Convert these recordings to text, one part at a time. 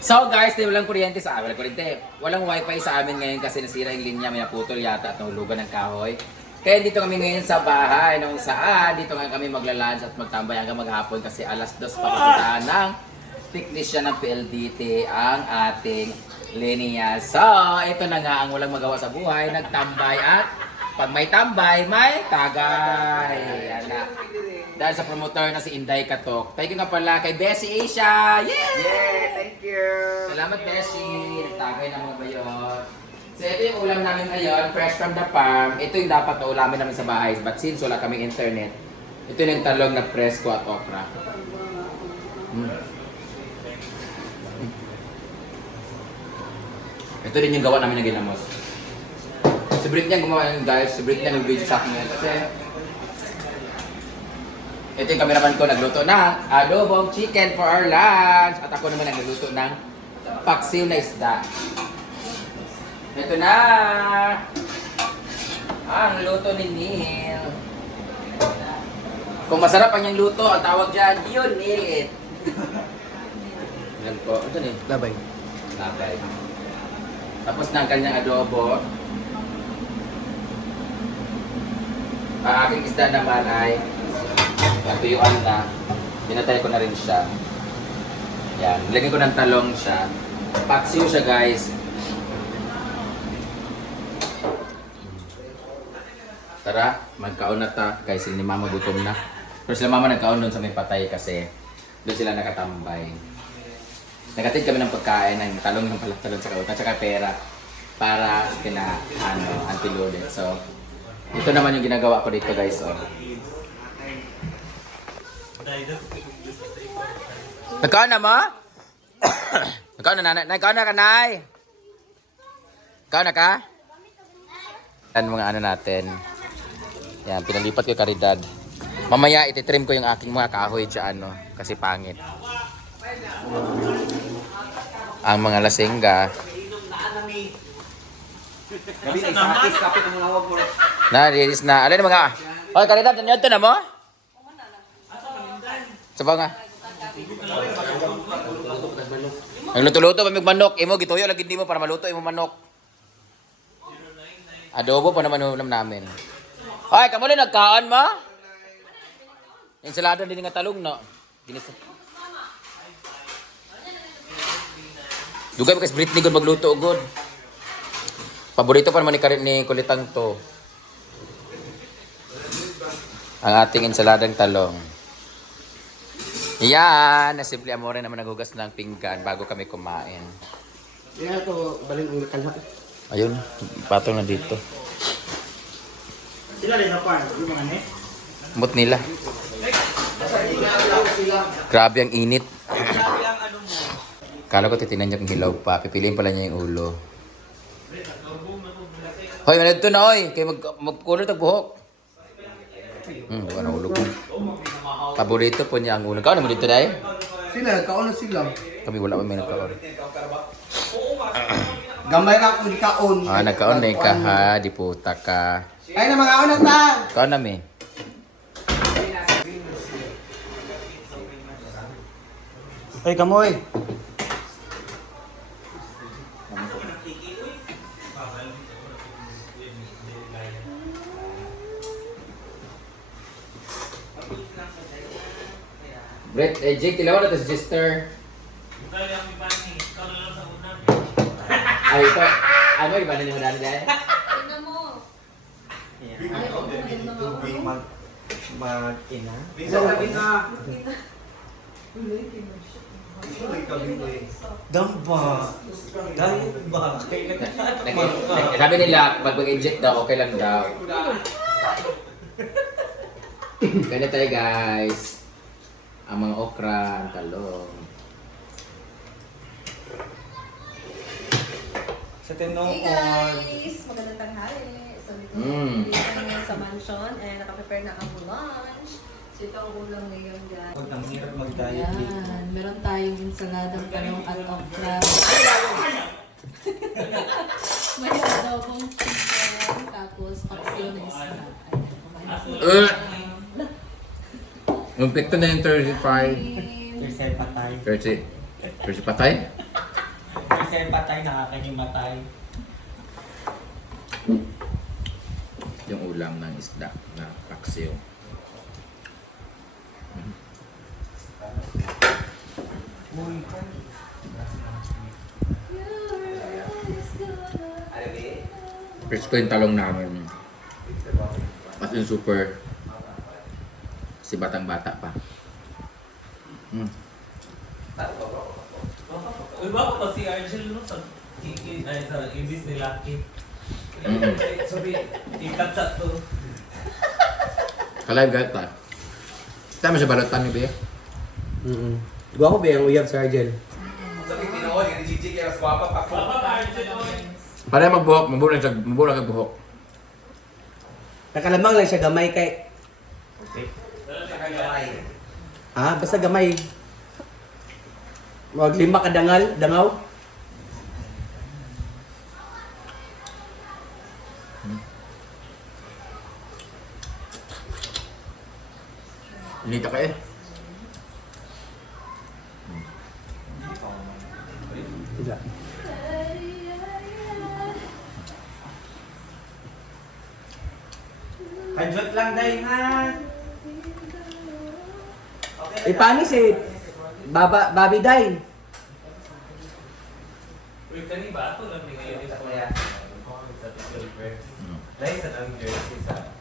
So guys, walang kuryente sa amin. Walang wifi sa amin ngayon kasi nasira yung linya, may naputol yata at nahulugan ng kahoy. Kaya dito kami ngayon sa bahay, nung saan dito ngayon kami magla-lunch at magtambay hanggang maghapon kasi alas 2 pa pupuntahan ng technician ng PLDT ang ating linya. So, ito na nga ang walang magawa sa buhay, nagtambay at pag may tambay, may tagay. Yan na. Dahil sa promoter na si Inday Katok. Thank you nga pala kay Bessie Asia. Yeah! Yeah, thank you. Salamat, Bessie. Tagay na mga bayon. So, ito yung ulam namin ngayon, fresh from the farm. Ito yung dapat na ulamin namin sa bahay. But since wala kaming internet, ito yung talong na presko at okra. Ito rin yung gawa namin na ginamos. Si Britney ang gumawa yun, guys. Si Britney ang nag-video sa akin yun. Kasi ito yung cameraman ko nagluto ng adobong chicken for our lunch. At ako naman nagluto ng paksiw na isda. Ito na! Ang luto ni Neil. Kung masarap ang yung luto, ang tawag dyan, yun, Neil it. Alam ko, ito na yun. Labay. Labay. Tapos na ang kanyang adobo. Ang aking isda naman ay natuyuan na. Binatay ko na rin siya. Yan. Nilagyan ko ng talong siya. Paksiw siya, guys. Tara, magkaon na ta. Guys, sila ni Mama gutom na. Pero sila Mama nagkaon doon sa may patay kasi doon sila nakatambay. Nagatid kami ng pagkain, ng talong ng talong sa kautan, tsaka pera para kina Auntie Lourdes. So, ito naman yung ginagawa ko dito, guys. Oh. Nagkaon na mo? Nagkaon na, nanay? Nagkaon na ka, nay? Nagkaon na ka? Yan mga ano natin. Yan, pinalipat ko yung karidad. Mamaya, ititrim ko yung aking mga kahoy dyan, no? Kasi pangit. Ang mga lasengga. Na, release na. Alin mga... Hoy, karidad, nanyo ito na mo? Saba nga. Ang luto-luto, pamig manok. Imo, gituyo, lagi di mo para maluto, imo manok. Adobo pa naman ulam namin. Hoy, kamu rin nagkaan mo? Ensalada din nga talong, no? Ginis. Dugay pa kasi Britney good magluto good. Paborito pa naman ni Kulitang to. Ang ating ensaladang talong. Yan, nasimple amore naman naghugas ng pinggan bago kami kumain. Yeah, to baling ang kalhak. Ayun, patong na dito. Sila rin sa farm, yung mga ne? Mut nila. Grabe ang init. Kala ko titinan niya kung hilaw pa. Pipiliin pala niya yung ulo. Hoy, manad to na oy. Kaya magkulot ang buhok. Buka na ulo ko. Paborito po niya ang ulo. Kaon naman dito dahil? Sila, kaon na sila. Kami wala pa may nagkaon. Gamay ka kung di kaon. Ah, nagkaon na ka ha. Di puta ka. Ay na mga kaon na ta. Kaon na mi. Ay, kamoy. Brett, Jake, tilawan na ito si Sister. Ay, ito. Ano, iba na niyo mo dahil dahil? Tingnan mo. Tubig mag-ina. Damba. Dahil ba? Sabi nila, pag mag-inject daw, okay lang daw. Ganito tayo guys. Ang mga okra, ang talong. Sa tinong Hey guys! Magandang tanghali. So dito dito ngayon sa mansion and nakaprepare na ang lunch. So ito ang ulam ngayon guys. Huwag nang hirap mag-diet. Ayan. Meron tayong ensaladang talong at okra. May adobong chicken. Tapos paksiw na isda. Yung pekto na yung 35. Reset pa tayo. 30. First patay. Kasi patay, nakakahimatay. Yung ulam ng isda na paksiw. First ko yung talong namin. As in super. Si batang bata pa. Iba ko pa si Argel no sa kiki ay sa ibis ni Lucky. Sabi, ikat sa to. Kalay gat pa. Tama siya balatan ni Bea. Gwa ko ba yung uyab sa Argel? Sabi tinood, yung Gigi kaya mas guwapa pa. Papa ka Argel oy. Para magbuhok, mabuhok ang buhok. Nakalamang lang siya gamay kay... Saka gamay. Ha? Basta gamay. Wag 5 ka dangaw. Inita ka eh. Wala. Kajot lang dahil ha. Eh, paano si Bobby Day? Wait kani ba ato lang ni ngayon sa kuya. Sa picture first. Dahil sa ang jersey sa.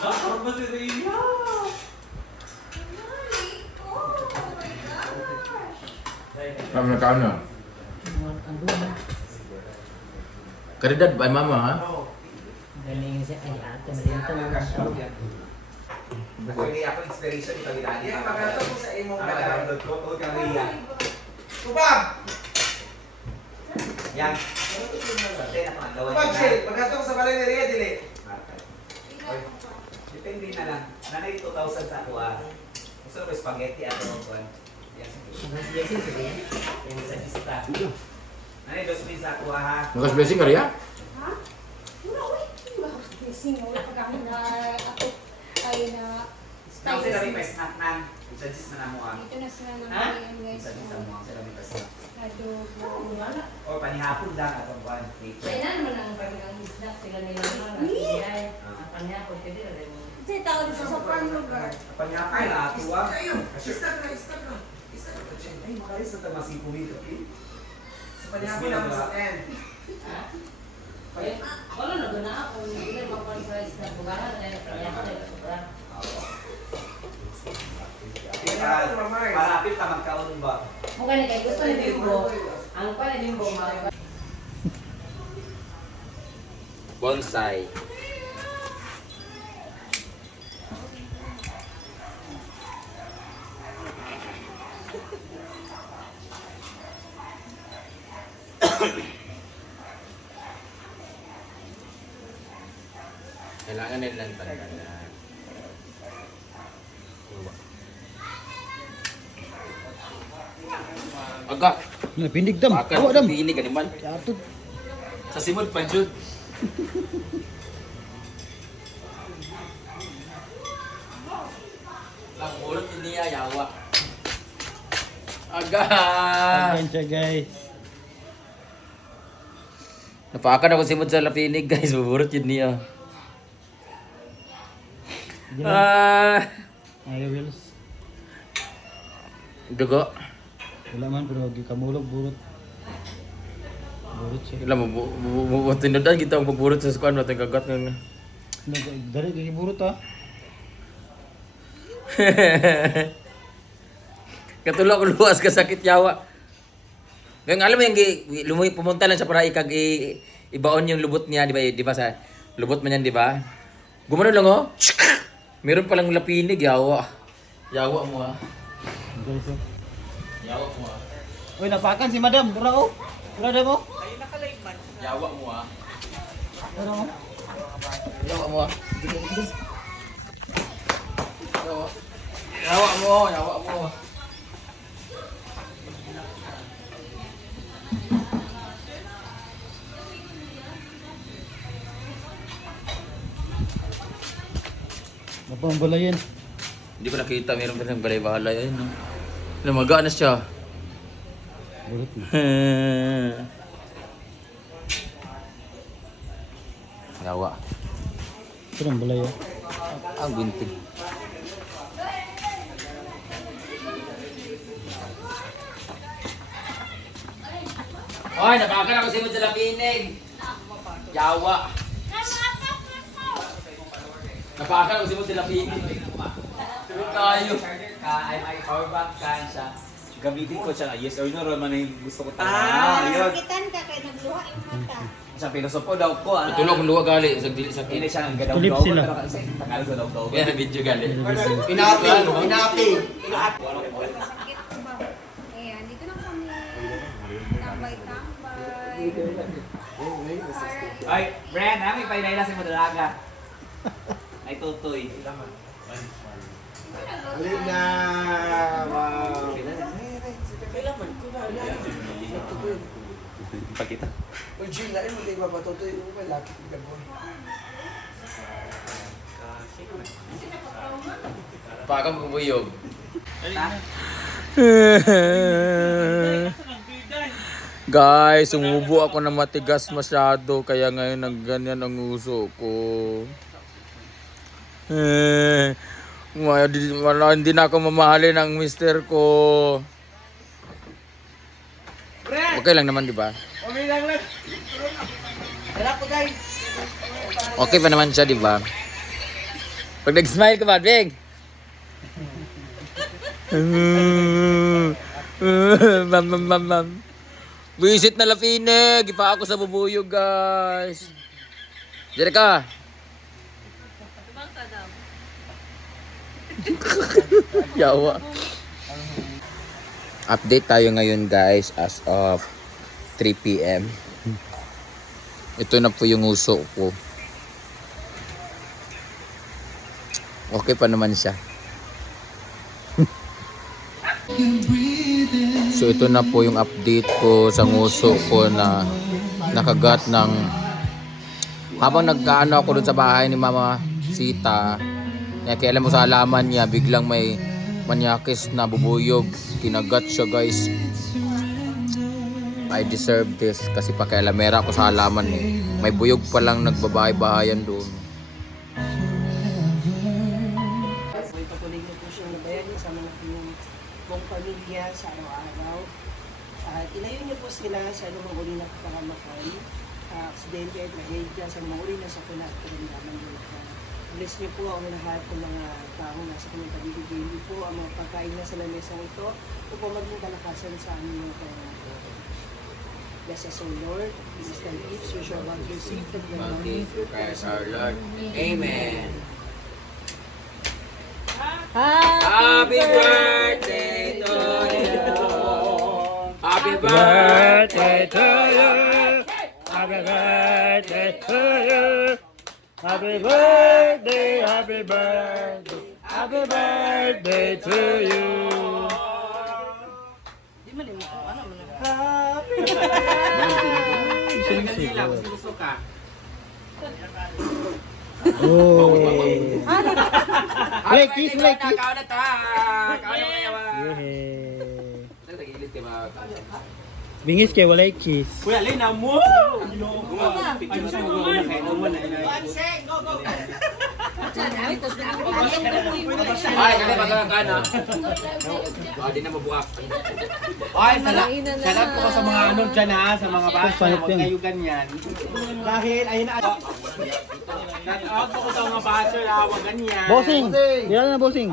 Ah, ba si Rhea? Kami na kaano? Karidad ba mama ha? Galing siya ay ate malinto na siya. Actually, ako inspiration ito ginani. Yeah, pagkato ko sa imong download ko, tuod kang Ria. Tubag! Yan. Tubag, Shell. Pagkato ko sa balay ni Ria, dili. Oy, depende na lang. Nanay 2,000 sa ako ah. Gusto ko spaghetti at kuwan. Yan. Mas blessing sa din. Yung sa lista. Nanay 2,000 sa ako ha. Makas blessing ka riya? Ha? Wala, uy. Hindi ba ako blessing? Wala pa kami na ako ay na Now sila may pa-snack nang. I-suggest na mo ah. Ito na sila ng Ha? ngayon guys. I-suggest na mo sila may pa-snack. Adobo. O panihapon lang atong kuwan. Later. Kaya naman ang kanilang isda sila nila naman. Ang kanya ko pwede rin. Kasi tao dito sa farm lugar. Panihapon na ato ah. Ay, makalis na tayo masipumid. Sa panihapon lang sa end. Wala na guna ako. Hindi na mapalis sa isda. Bugahan na kaya ko na sobra. Parapit ka magkaon ba? Mukha na kayo gusto ni Bimbo. Ang pa ni Bimbo mga Bonsai. Kailangan nilang tandaan. Aga. Napindig dam. Akan pinig animal. Sa simod pa jud. Lang urot niya yawa. Aga. siya guys. Napakan ako simod sa lapinig guys, buburot yun niya. Ayaw wheels. Dugo. Wala man pero gikamulog burot. Burot siya. Ilan mo tinudan kita ang buburot sa skuan natin kagat nga. Dari gigi burot ah. Katulog luwas ka sakit yawa. Ngayon alam mo yung lumuy pumunta lang siya para ibaon yung lubot niya, di ba sa lubot man yan, di ba? Gumano lang oh. Meron palang lapinig, yawa. Yawa mo ah. Guys, oh. Yawa mo ah. Uy, napakan si madam. Dura oh. Dura mo. Yawa mo ah. Dura mo. Yawa mo ah. Yawa mo, yawa mo. Napambalayan. Hindi ko nakita, meron pa siyang balay-balay. Ayun, no? Lumaga na siya. Burot na. Yawa. Ito ang balay oh. Ang gunting. Hoy, nabagal ako simod sa lapinig. Yawa. Nabagal ako simod sa lapinig. Tulog tayo. Ay, may power bank kan siya. Gamitin ko siya. Yes or no, ron man yung gusto ko yun. Sakitan ka kaya nagluha yung mata. Sa pilosopo daw ko. Tulog ang luwa gali sa dili sa Hindi kini. siya ang gadaw Tulip daw. sila. Pero kasi Tagalog sa daw. Kaya video gali. Inapi. Sakit ko ba? Ayan, dito na kami. Tambay-tambay. Ay, Brand, namin pa inayla si Madalaga. Ay, tutoy. Alin na. Wow. Pakita. Uy, Jill, na mo tayo mapatutoy. May laki ka po. Pakam kubuyog. Guys, umubo ako na matigas masyado kaya ngayon nagganyan ang uso ko. Hindi na ako mamahalin ng mister ko. Okay lang naman, di ba? Okay pa naman siya, di ba? Pag nag-smile ka ba, Bing? Mam. Visit na Lapinig. Ipa ako sa bubuyog, guys. Diyan ka. Yawa. Update tayo ngayon, guys, as of 3 PM. Ito na po yung uso ko. Okay pa naman siya. So ito na po yung update ko sa nguso ko na nakagat ng habang nagkaano ako dun sa bahay ni Mama Sita. Kaya alam mo sa halaman niya biglang may manyakis na bubuyog. Kinagat siya, guys. I deserve this kasi pakialamera ako sa halaman eh. May buyog pa lang nagbabahay-bahayan doon. Patuloy niyo po siyang nabayan sa mga buong pamilya sa araw-araw. At ilayo niyo po sila sa anumang uri na kapakamatay, aksidente at trahedya sa mga uri na sakuna at karamdaman niyo. Bless niyo po ang lahat ng mga tao nasa kanyang paligid. Hindi po ang mga pagkain na sa lamesang ito upang maging kalakasan sa aming mga pangangako. Bless us, O Lord. Bless the gifts you shall not receive from the money through Christ our Lord. Amen. Happy birthday to you. Happy birthday to you. Happy birthday to you. Happy birthday, happy birthday, happy birthday to you. Di man mo ko ano man. Gusto ka? Oh. Wait, kiss, wait, kiss. Kaon na ta. Kaon na kayo. Yeah. Nagtagilit ka ba? Bingis kay walay kiss. Kuya, alin na mo. Picture sa mga kay naman na. Ay, kami magkakana. Di na mabuak. Ay, salat ko sa mga ano dyan ha, sa mga bata. Huwag kayo ganyan. Dahil, ayun na. Shout out ko sa mga bata, huwag ganyan. Bossing! Dila na bossing.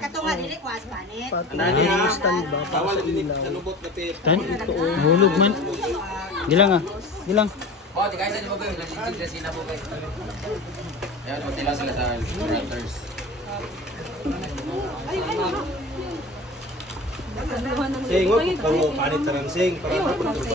Kato nga dili kwas panit. Nani, Stand ba? bawal din nalubot na tip. Tan ito oh. Hulog man. Gilang ah. Gilang. Oh, di guys, ano ba kayo? Nagsisigil sila po kayo. Ayan, magtila sila sa brothers. Sing, huwag kang panit tarang sing.